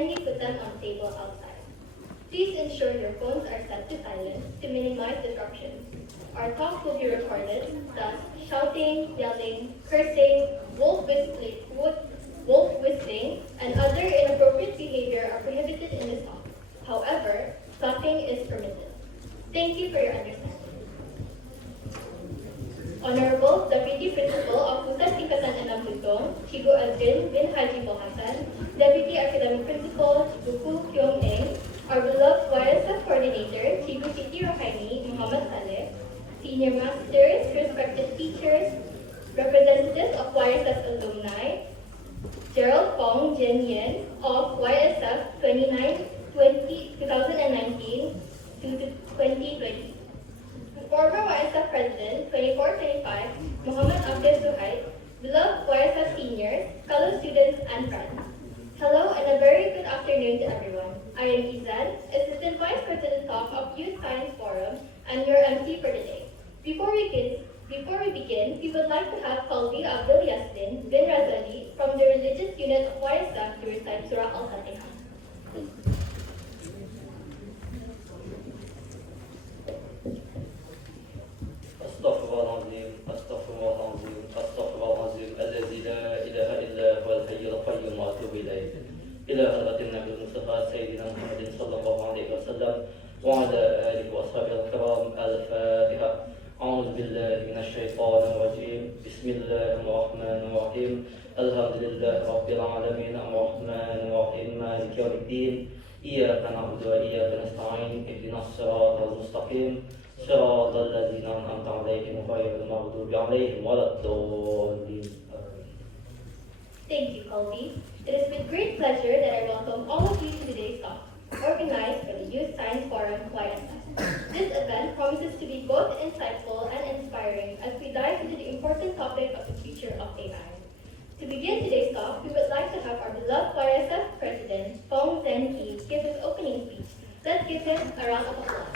kindly put them on the table outside. Please ensure your phones are set to silent to minimize disruptions. Our talk will be recorded, thus shouting, yelling, cursing, wolf whistling, and other inappropriate behavior are prohibited in this talk. However, talking is permitted. Thank you for your understanding. Honorable Deputy Principal of Pusat Tingkatan 6 Tutong, Cikgu Zhen bin Haji Bohasan, Deputy Academic Principal, Cikgu Kyung Eng, our beloved YSF Coordinator, Cikgu Siti Rohaini Muhammad Saleh, Senior Masters, respected teachers, representatives of YSF alumni, Gerald Fong Jen Yen of YSF 2019 to 2020. Former YSF President 24-25, Muhammad Abdul Suhaib, beloved YSF seniors, fellow students, and friends. Hello and a very good afternoon to everyone. I am Zhen, Assistant Vice President of Youth Science Forum, and your MC for today. Before we begin, we would like to have Qalbi Abdul Yassin bin Razali from the religious unit of YSF to recite Surah Al-Fatiha. أستغفر الله العظيم الذي لا إله إلا هو الحي القيوم وأتوب إليه إلى حضرة النبي المصطفى سيدنا محمد صلى الله عليه وسلم وعلى آله وأصحابه الكرام. الفاتحة. أعوذ بالله من الشيطان الرجيم. بسم الله الرحمن الرحيم. الحمد لله رب العالمين الرحمن الرحيم مالك يوم الدين إياك نعبد وإياك نستعين اهدنا الصراط المستقيم صراط الذين أنعمت عليهم غير المغضوب عليهم ولا الضالين. Thank you, Qalbi. It is with great pleasure that I welcome all of you to today's talk, organized by the Youth Science Forum YSF. This event promises to be both insightful and inspiring as we dive into the important topic of the future of AI. To begin today's talk, we would like to have our beloved YSF President, Fong give his opening speech. Let's give him a round of applause.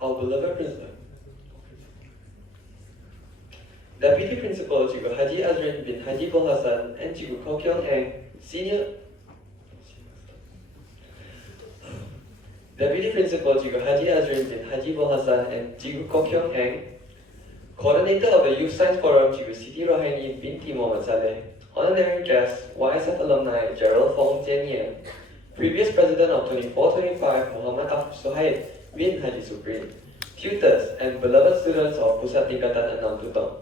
Our beloved Principal, Deputy Principal Cikgu Haji Azrin bin Haji Bohasan and Cikgu Ko Kyung Eng, Deputy Principal Cikgu Haji Azrin bin Haji Bohasan and Cikgu Ko Kyung Eng, Coordinator of the Youth Science Forum Cikgu Siti Rohaini binti Muhammad Saleh, Honorary Guest YSF Alumni Gerald Fong Jen Yen, Previous President of 24-25 Muhammad Abdul Suhaib bin Haji Supri, tutors and beloved students of Pusat Tingkatan 6 Tutong.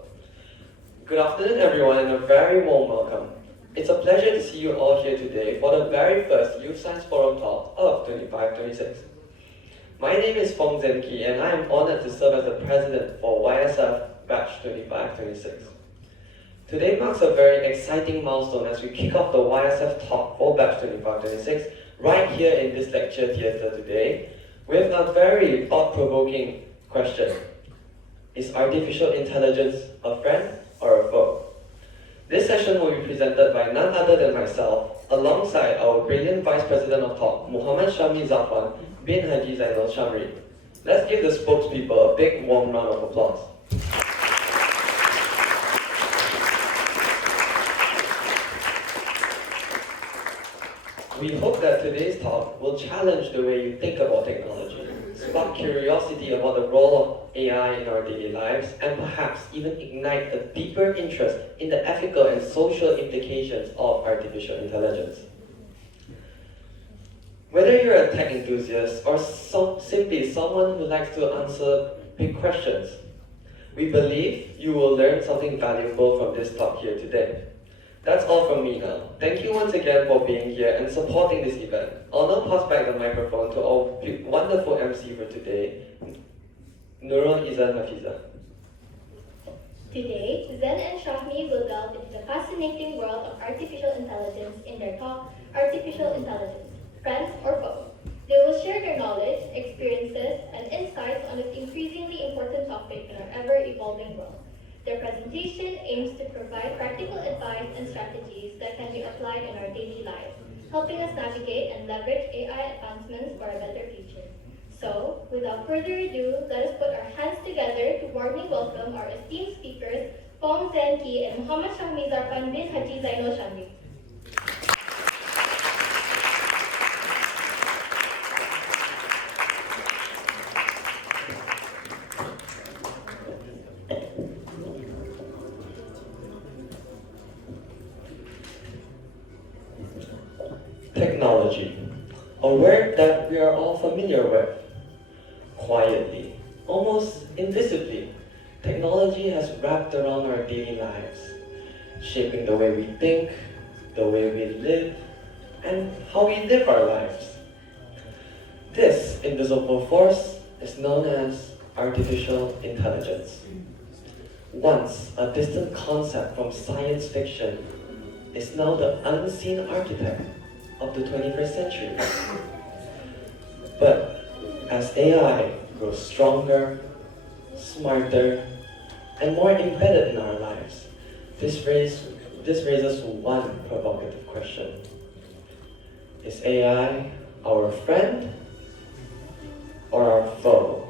Good afternoon everyone and a very warm welcome. It's a pleasure to see you all here today for the very first Youth Science Forum talk of 25-26. My name is Fong and I am honored to serve as the President for YSF Batch 25-26. Today marks a very exciting milestone as we kick off the YSF talk for Batch 25-26 right here in this lecture theatre today with a very thought-provoking question. Is artificial intelligence a friend or a foe? This session will be presented by none other than myself, alongside our brilliant Vice President of Talk, Muhammad Shamri Zharfan bin Haji Zainol Shamri. Let's give the spokespeople a big warm round of applause. We hope that today's talk will challenge the way you think about technology, spark curiosity about the role of AI in our daily lives, and perhaps even ignite a deeper interest in the ethical and social implications of artificial intelligence. Whether you're a tech enthusiast or simply someone who likes to answer big questions, we believe you will learn something valuable from this talk here today. That's all from me now. Thank you once again for being here and supporting this event. I'll now pass back the microphone to our wonderful MC for today, Nurul Izan Hafiza. Today, Zhen and Syahmi will delve into the fascinating world of artificial intelligence in their talk, Artificial Intelligence, Friends or Foe. They will share their knowledge, experiences, and insights on this increasingly important topic in our ever-evolving world. Their presentation aims to provide practical advice and strategies that can be applied in our daily lives. helping us navigate and leverage AI advancements for a better future. So, without further ado, let us put our hands together to warmly welcome our esteemed speakers, Fong, Zhen, and Muhammad Shahmi Zharfan bin Haji Zainol Shamri. Technology, a word that we are all familiar with. Quietly, almost invisibly, technology has wrapped around our daily lives, shaping the way we think, the way we live, and how we live our lives. This invisible force is known as artificial intelligence. Once a distant concept from science fiction, is now the unseen architect of the 21st century. But as AI grows stronger, smarter, and more embedded in our lives, this raises one provocative question. Is AI our friend or our foe?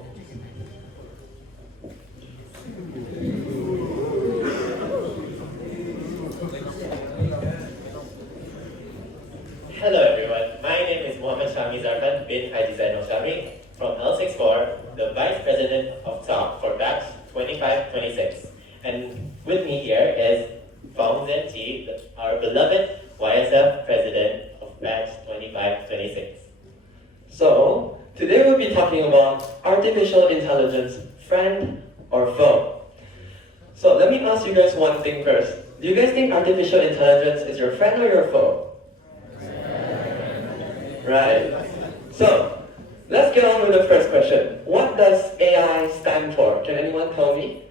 Hello everyone, my name is Muhammad Zharfan bin Haji Zainol Shamri from L64, the Vice President of TALK for Batch 2526. And with me here is Fong Zhen, our beloved YSF President of Batch 2526. So, today we'll be talking about artificial intelligence, friend or foe. So let me ask you guys one thing first. Do you guys think artificial intelligence is your friend or your foe? Right. So, let's get on with the first question. What does AI stand for? Can anyone tell me?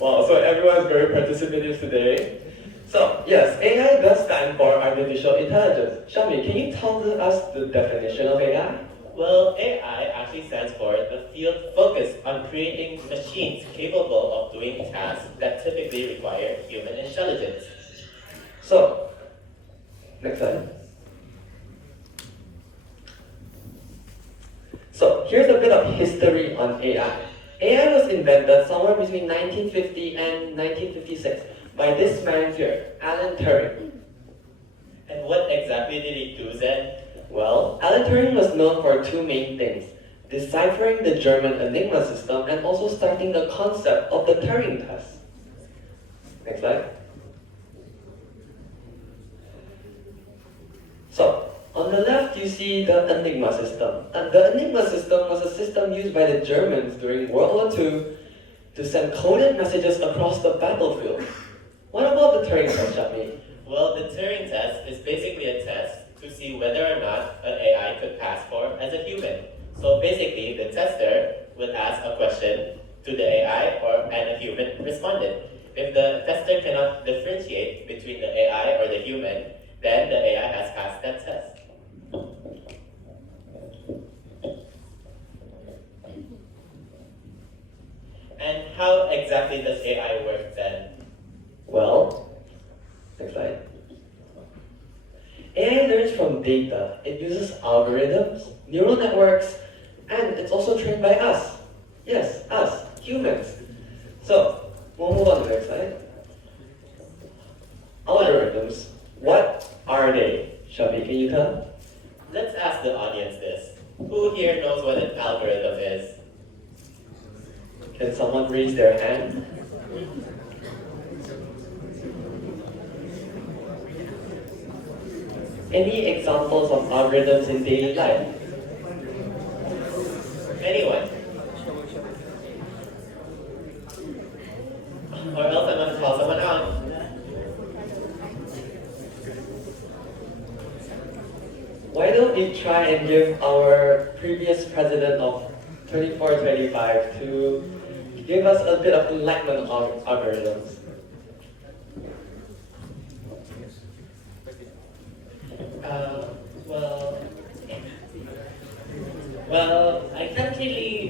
Wow, so everyone's very participative today. So, yes, AI does stand for artificial intelligence. Shamri, can you tell us the definition of AI? Well, AI actually stands for the field focused on creating machines capable of doing tasks that typically require human intelligence. So, next slide. So, here's a bit of history on AI. AI was invented somewhere between 1950 and 1956 by this man here, Alan Turing. And what exactly did he do then? Well, Alan Turing was known for two main things: deciphering the German Enigma system and also starting the concept of the Turing test. Next slide. So, on the left you see the Enigma system. And the Enigma system was a system used by the Germans during World War II to send coded messages across the battlefield. What about the Turing test, Syahmi? Well, the Turing test is basically a test to see whether or not an AI could pass for as a human. So basically, the tester would ask a question to the AI and a human responded. If the tester cannot differentiate between the AI or the human, then the AI has passed that test. And how exactly does AI work then? Well, next slide. AI learns from data. It uses algorithms, neural networks, and it's also trained by us. Yes, us, humans. So, we'll move on to the next slide. Algorithms. What are they? Shabi, can you tell? Let's ask the audience this. Who here knows what an algorithm is? Can someone raise their hand? Any examples of algorithms in daily life? Anyone? Or else I'm gonna call someone out. Why don't we try and give our previous president of 2425 to give us a bit of enlightenment on algorithms?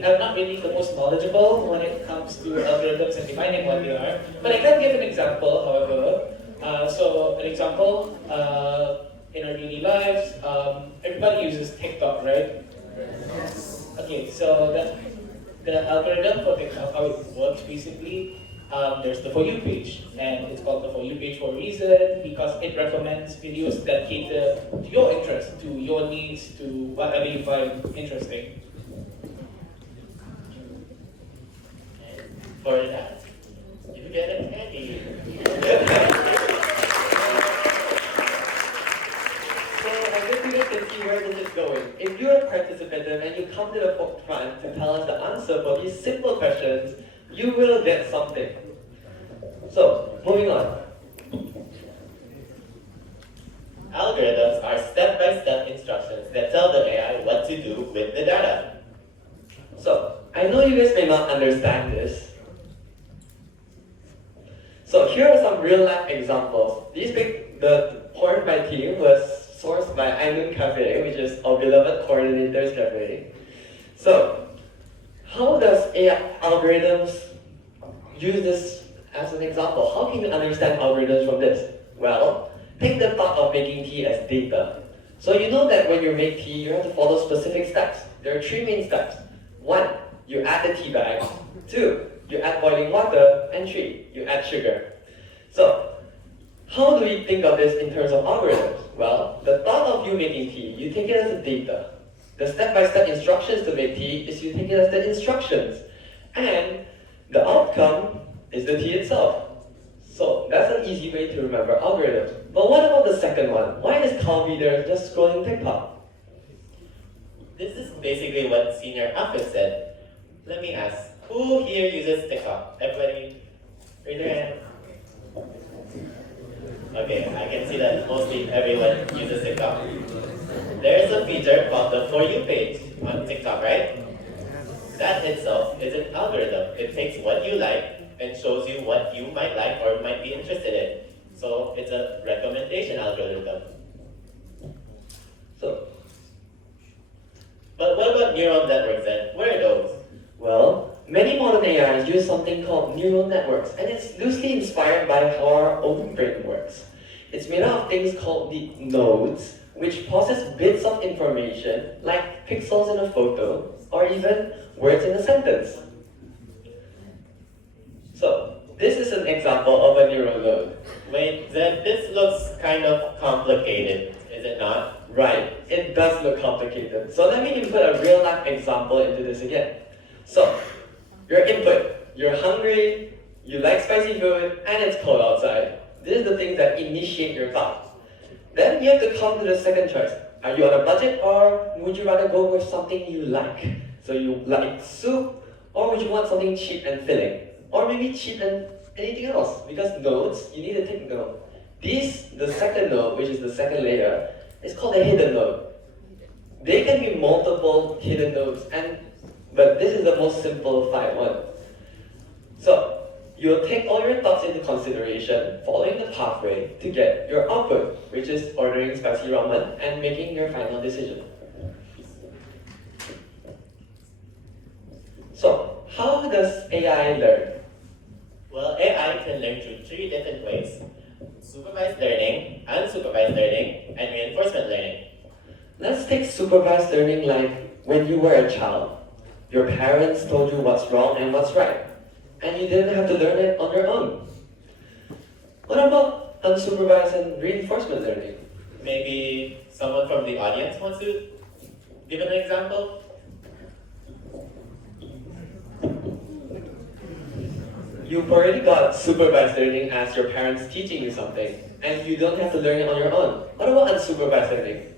I'm not really the most knowledgeable when it comes to algorithms and defining what they are. But I can give an example, however. So an example, in our daily lives, everybody uses TikTok, right? Okay, so the algorithm for TikTok, how it works basically, there's the For You page, and it's called the For You page for a reason because it recommends videos that cater to your interest, to your needs, to whatever you find interesting. For that, you get a candy. So I guess you guys can see where this is going. If you're a participant and you come to the forefront to tell us the answer for these simple questions, you will get something. So, moving on. Algorithms are step-by-step instructions that tell the AI what to do with the data. So, I know you guys may not understand this. So here are some real-life examples. The porn by team was sourced by Ainun Cafe, which is our beloved coordinator's cafe. So, how does AI algorithms use this as an example? How can you understand algorithms from this? Well, take the thought of making tea as data. So you know that when you make tea, you have to follow specific steps. There are 3 main steps. 1, you add the tea bag. 2, you add boiling water. And 3, you add sugar. So, how do we think of this in terms of algorithms? Well, the thought of you making tea, you take it as a data. The step-by-step instructions to make tea is you take it as the instructions. And the outcome is the tea itself. So that's an easy way to remember algorithms. But what about the second one? Why is Calvi there just scrolling TikTok? This is basically what Senior Afif said. Let me ask, who here uses TikTok? Everybody, raise your hand. Okay, I can see that mostly everyone uses TikTok. There's a feature called the For You page on TikTok, right? That itself is an algorithm. It takes what you like and shows you what you might like or might be interested in. So it's a recommendation algorithm. But what about neural networks then? What are those? Well, many modern AIs use something called neural networks, and it's loosely inspired by how our own brain works. It's made up of things called the nodes, which process bits of information, like pixels in a photo, or even words in a sentence. So, this is an example of a neural node. Wait, then this looks kind of complicated, is it not? Right, it does look complicated. So let me input a real life example into this again. So, your input, you're hungry, you like spicy food, and it's cold outside. This is the things that initiate your thoughts. Then you have to come to the second choice. Are you on a budget, or would you rather go with something you like? So you like soup, or would you want something cheap and filling? Or maybe cheap and anything else? Because nodes, you need to take note. The second node, which is the second layer, is called a hidden node. They can be multiple hidden nodes, but this is the most simplified one. So, you'll take all your thoughts into consideration, following the pathway to get your output, which is ordering spicy ramen and making your final decision. So, how does AI learn? Well, AI can learn through 3 different ways. Supervised learning, unsupervised learning, and reinforcement learning. Let's take supervised learning like when you were a child. Your parents told you what's wrong and what's right, and you didn't have to learn it on your own. What about unsupervised and reinforcement learning? Maybe someone from the audience wants to give an example? You've already got supervised learning as your parents teaching you something, and you don't have to learn it on your own. What about unsupervised learning?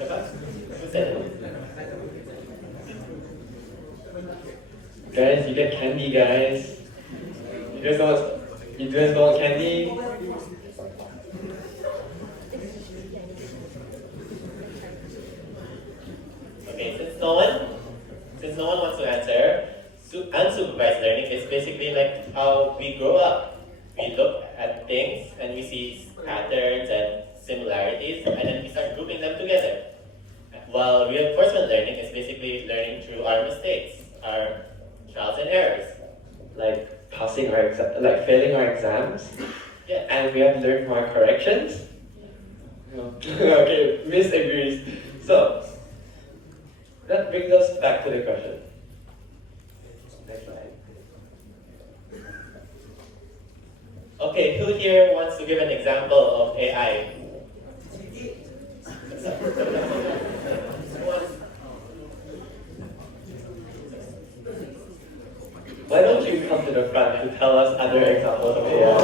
Who said it? Guys, you get candy, guys. You guys know what candy? Okay, since no one wants to answer, unsupervised learning is basically like how we grow up. We look at things and we see patterns and similarities, and then we start grouping them together. While reinforcement learning is basically learning through our mistakes, our trials and errors. like passing our like failing our exams, Yeah. and we have learned more corrections. No. Okay, Miss agrees. So that brings us back to the question. Next slide. Okay, who here wants to give an example of AI? Why don't you come to the front to tell us other examples of AI?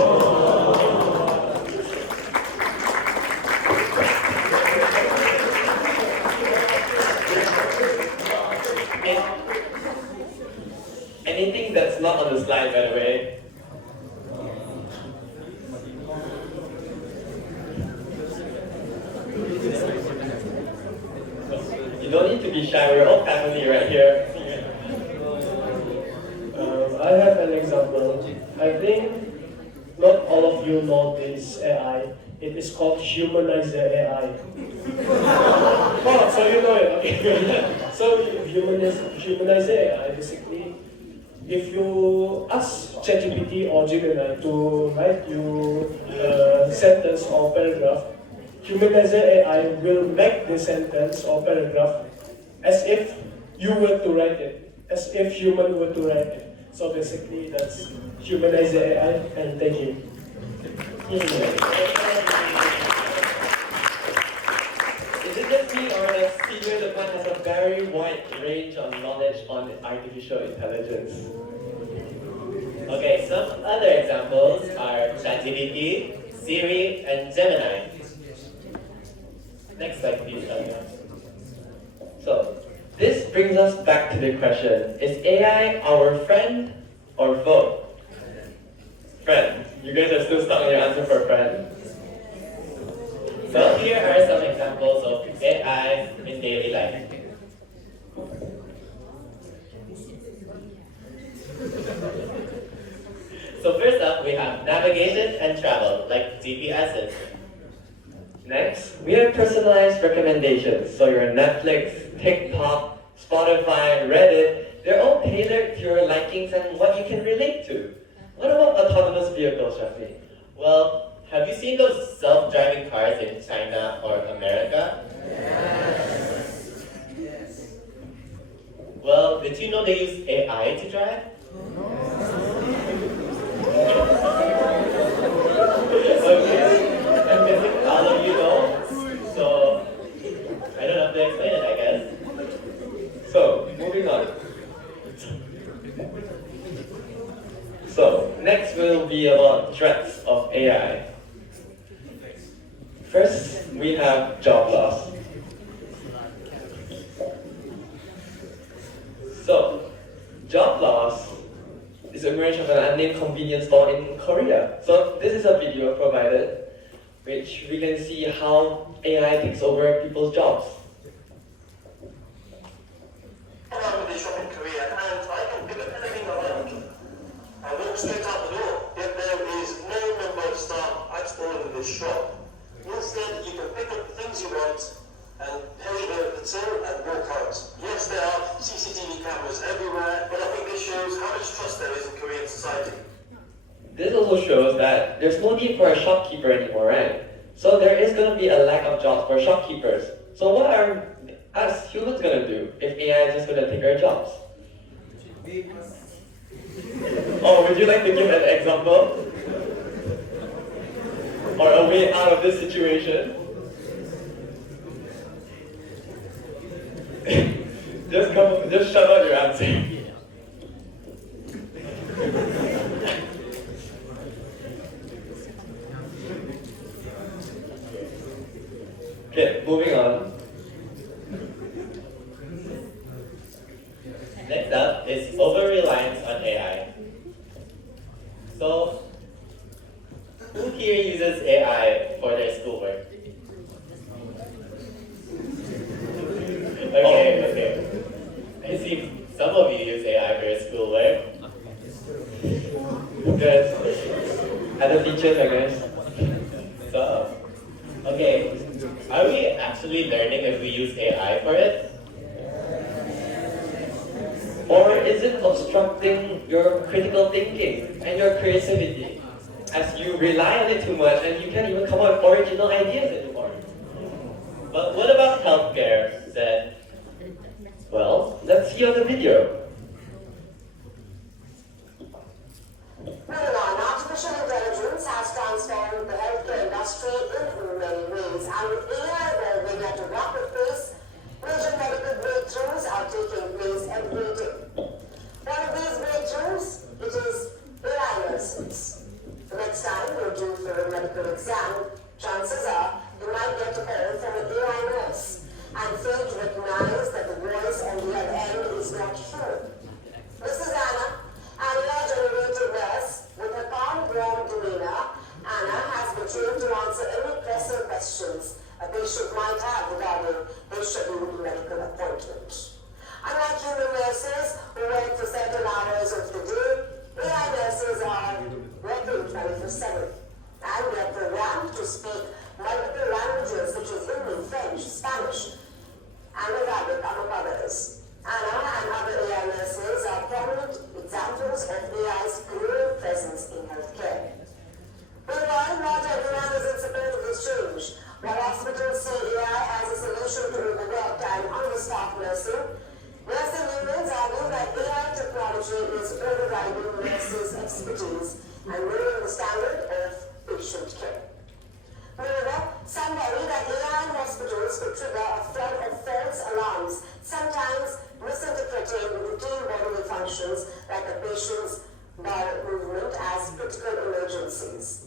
Anything that's not on the slide, by the way. You don't need to be shy, we're all family right here. I have an example. I think not all of you know this AI. It is called humanizer AI. Oh, so you know it, okay. So humanizer AI, basically, if you ask ChatGPT or Gemini to write you a sentence or paragraph, humanizer AI will make the sentence or paragraph as if you were to write it, as if human were to write it. So basically, that's humanizer AI, and thank you. Is it just me or does Senior Japan has a very wide range of knowledge on artificial intelligence? Okay, some other examples are ChatGPT, Siri, and Gemini. Next slide, please, Tanya. So, this brings us back to the question, is AI our friend or foe? Friend. You guys are still stuck on your answer for friend. So here are some examples of AI in daily life. So first up, we have navigation and travel, like GPSs. Next, we have personalized recommendations. So your Netflix, TikTok, Spotify, Reddit, they're all tailored to your likings and what you can relate to. What about autonomous vehicles, Shafi? Well, have you seen those self-driving cars in China or America? Yes. Well, did you know they use AI to drive? Okay, I'm guessing all of you know, so I don't have to explain it, I guess. So, moving on. So, next will be about threats of AI. First, we have job loss. So, job loss is emerged of an unnamed convenience store in Korea. So, this is a video provided, which we can see how AI takes over people's jobs. I'm in the shop in Korea and I can pick up anything I like. I walk straight out the door, yet there is no member of staff at all in this shop. Instead, you can pick up the things you want and pay the till and walk out. Yes, there are CCTV cameras everywhere, but I think this shows how much trust there is in Korean society. This also shows that there's no need for a shopkeeper anymore, right? So there is going to be a lack of jobs for shopkeepers. So what are us humans going to do if AI is just going to take our jobs? Oh, would you like to give an example? Or a way out of this situation? Just shut out your answer. Okay, moving on. Next up is over-reliance on AI. So, who here uses AI for their schoolwork? Okay. I see some of you use AI for your schoolwork. Good. Other teachers, I guess. So, okay, are we actually learning if we use AI for it? Or is it obstructing your critical thinking and your creativity as you rely on it too much and you can't even come up with original ideas anymore? But what about healthcare, Zhen? Well, let's see on the video. Moving on, artificial intelligence has transformed the healthcare industry in many ways, and with AI evolving at a rapid pace, major medical breakthroughs are taking place every day. One of these breakthroughs, it is AI nurses. The next time you're due for a medical exam, chances are you might get a call from an AI nurse and fail to recognize that the voice on the other end is not human. This is Anna, an AI-generated nurse. With her calm, warm demeanor, Anna has been trained to answer any pressing questions a patient might have regarding their scheduled medical appointment. Unlike human nurses who work for certain hours of the day, AI nurses are working 24/7, and they are programmed to speak multiple languages such as Hindi, French, Spanish, and Arabic, among others. Anna and other AI nurses are prominent examples of AI's growing presence in healthcare. Meanwhile, not everyone is in support of this change. While hospitals see AI as a solution to overworked and understaffed nursing unions argue that AI technology is overriding nurses' expertise and lowering the standard of patient care. Moreover, some worry that AI in hospitals could trigger a flood of false alarms, sometimes misinterpreting routine bodily functions like a patient's bowel movement as critical emergencies.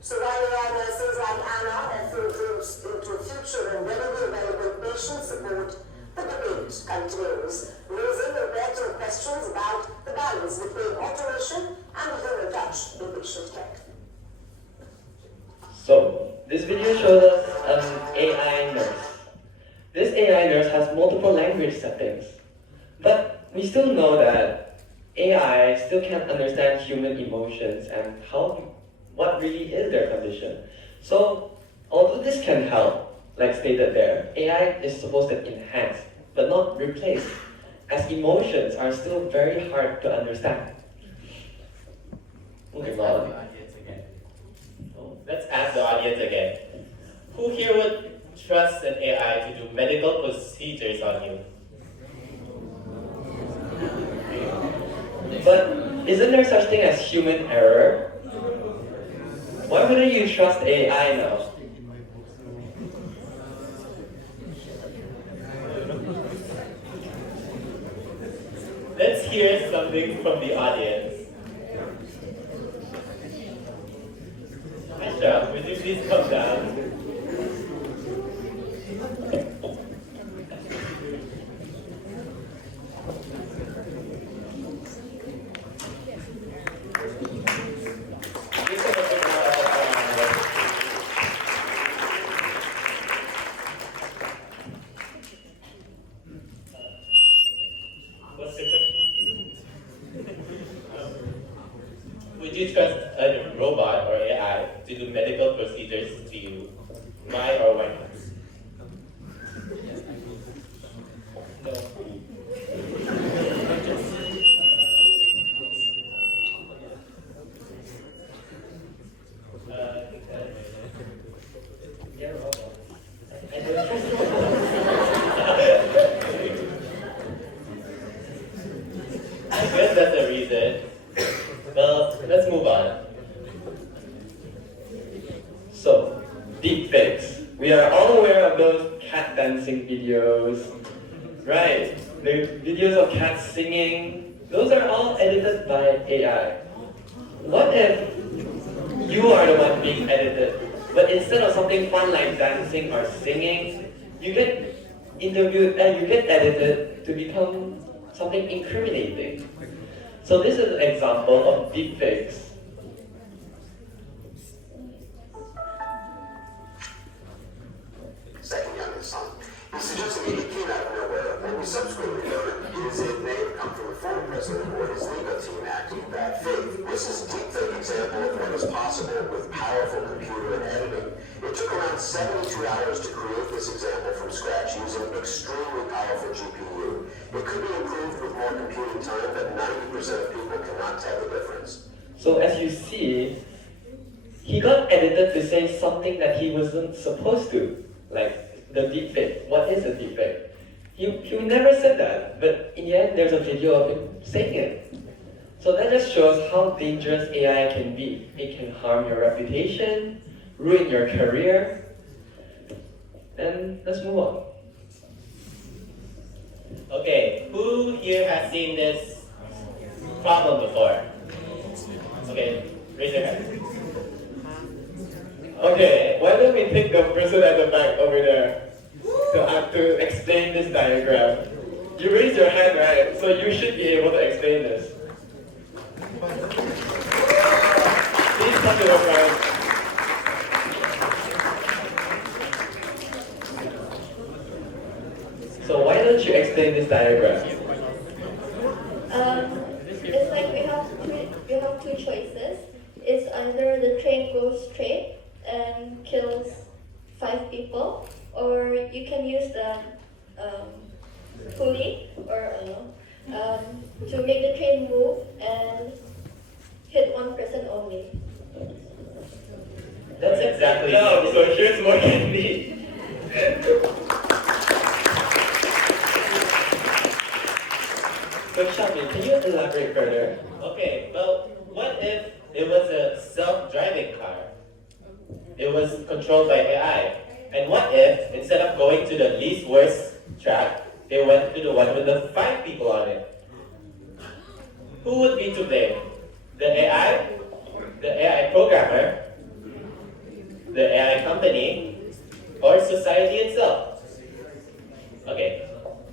So while AI nurses like Anna offer glimpse into a future of readily available patient support, the debate continues, raising important questions about the balance between automation and the human touch in patient care. So, this video shows us an AI nurse. This AI nurse has multiple language settings, but we still know that AI still can't understand human emotions and what really is their condition. So, although this can help, like stated there, AI is supposed to enhance, but not replace, as emotions are still very hard to understand. Moving on. Let's ask the audience again. Who here would trust an AI to do medical procedures on you? But isn't there such thing as human error? Why wouldn't you trust AI now? Let's hear something from the audience. Aisha, would you please come down? What's the question? Would you trust a robot or AI to do medical procedures to you? Why or why not? Yeah, robot. I guess that's a reason. Well, let's move on. So, deepfakes. We are all aware of those cat dancing videos, right? The videos of cats singing. Those are all edited by AI. What if you are the one being edited, but instead of something fun like dancing or singing, you get interviewed and you get edited to become something incriminating? So this is an example of deepfakes. Second youngest son. He suggested he came out of nowhere, and we subsequently learned it may have come from a former president or his legal team acting in bad faith. This is deepfake example of what is possible with powerful computer and editing. It took around 72 hours to create this example from scratch using extremely powerful GPU. It could be improved with more computing time, but 90% of people cannot tell the difference. So as you see, he got edited to say something that he wasn't supposed to, like the deepfake. What is a deepfake? He never said that, but in the end, there's a video of him saying it. So that just shows how dangerous AI can be. It can harm your reputation, ruin your career, and let's move on. Okay, who here has seen this problem before? Okay, raise your hand. Okay, why don't we take the person at the back over there to explain this diagram? You raised your hand, right? So you should be able to explain this. Please come to the front. So why don't you explain this diagram? It's like we have two choices. It's either the train goes straight and kills 5 people, or you can use the pulley or to make the train move and hit one person only. That's exactly No, it. so here's what can be. So Shamri, can you elaborate further? Okay, well, what if it was a self-driving car? It was controlled by AI. And what if, instead of going to the least worst track, they went to the one with the 5 people on it? Who would be to blame? The AI? The AI programmer? The AI company? Or society itself? Okay,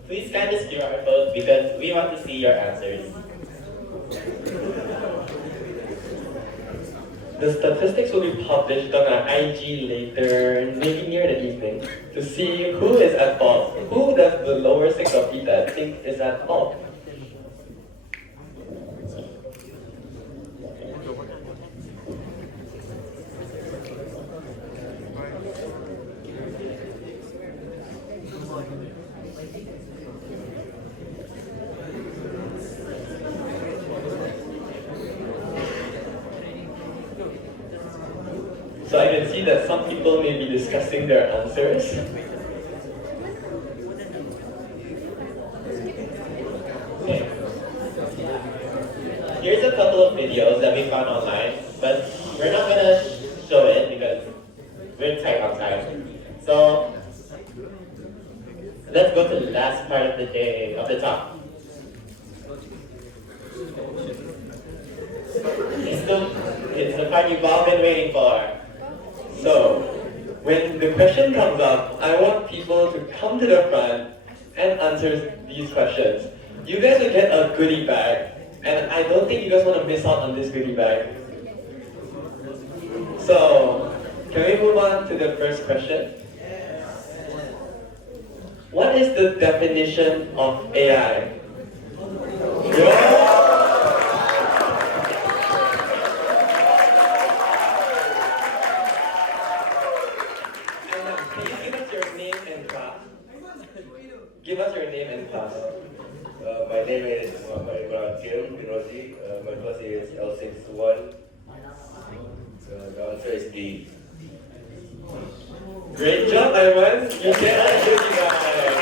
please scan this QR code because we want to see your answers. The statistics will be published on our IG later, maybe near the evening, to see who is at fault. Who does the lower 6 of Peter think is at fault? So I can see that some people may be discussing their answers. Okay. Here's a couple of videos that we found online, but we're not gonna show it because we're tight on time. So let's go to the last part of the day, of the talk. It's the part you've all been waiting for. So, when the question comes up, I want people to come to the front and answer these questions. You guys will get a goodie bag, and I don't think you guys want to miss out on this goodie bag. So, can we move on to the first question? What is the definition of AI? Give us your name and class. My name is Muhammad Ibrahim Birozi. My class is L61. The answer is D. Great job, Ivan. You get a goodie bag.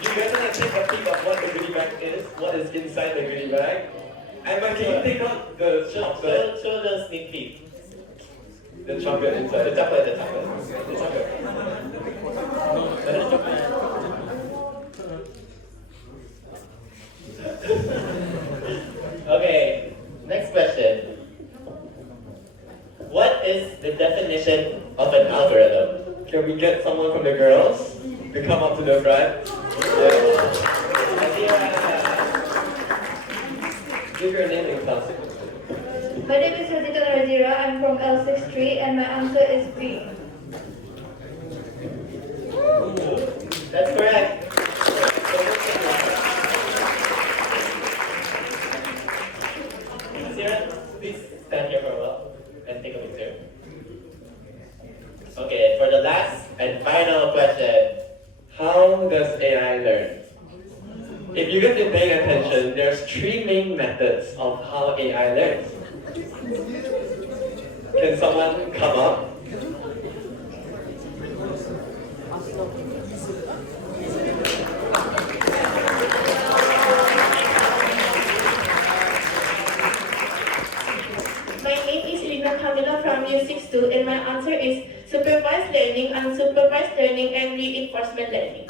You guys want to take a peek of what the goodie bag is? What is inside the goodie bag? Ivan, can you take out the chocolate? Show the sneak peek. The chocolate inside. The chocolate, the chocolate. The chocolate. Okay, next question. What is the definition of an algorithm? Can we get someone from the girls to come up to the front? Give your name and class. My name is Haji. I'm from L63 and my answer is B. That's correct. stand here for a while and take a picture? Okay, for the last and final question. How does AI learn? If you guys been paying attention, there's three main methods of how AI learns. Can someone come up? My name is Rina Camila from U62 and my answer is supervised learning, unsupervised learning, and reinforcement learning.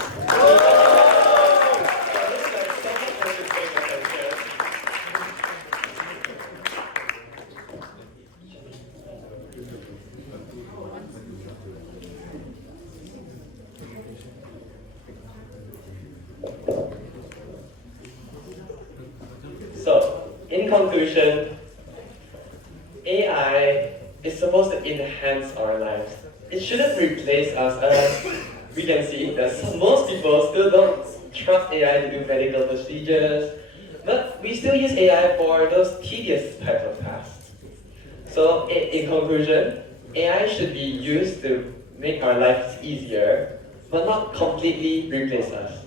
So, in conclusion, AI is supposed to enhance our lives. It shouldn't replace us, as we can see that most people still don't trust AI to do medical procedures, but we still use AI for those tedious types of tasks. So, in conclusion, AI should be used to make our lives easier, but not completely replace us.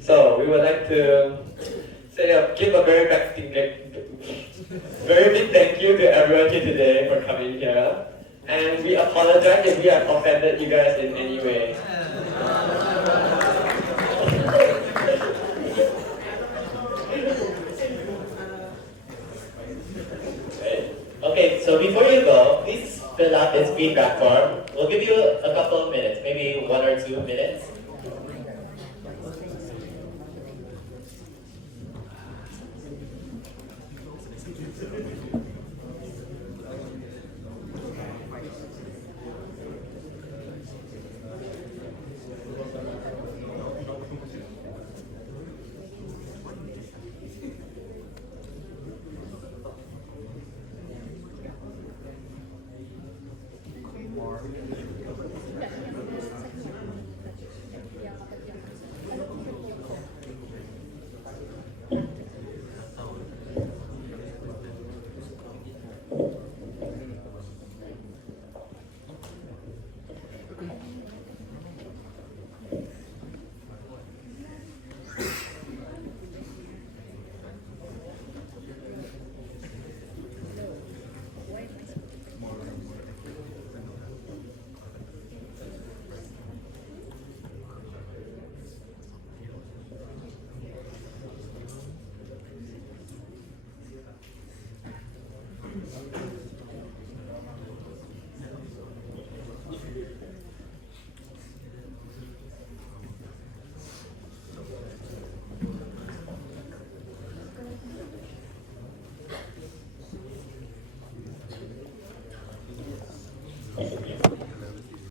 So we would like to give a very big thank you to everyone here today for coming here, and we apologize if we have offended you guys in any way. Okay, so before you go, please fill out this feedback form. We'll give you a couple of minutes, maybe 1 or 2 minutes.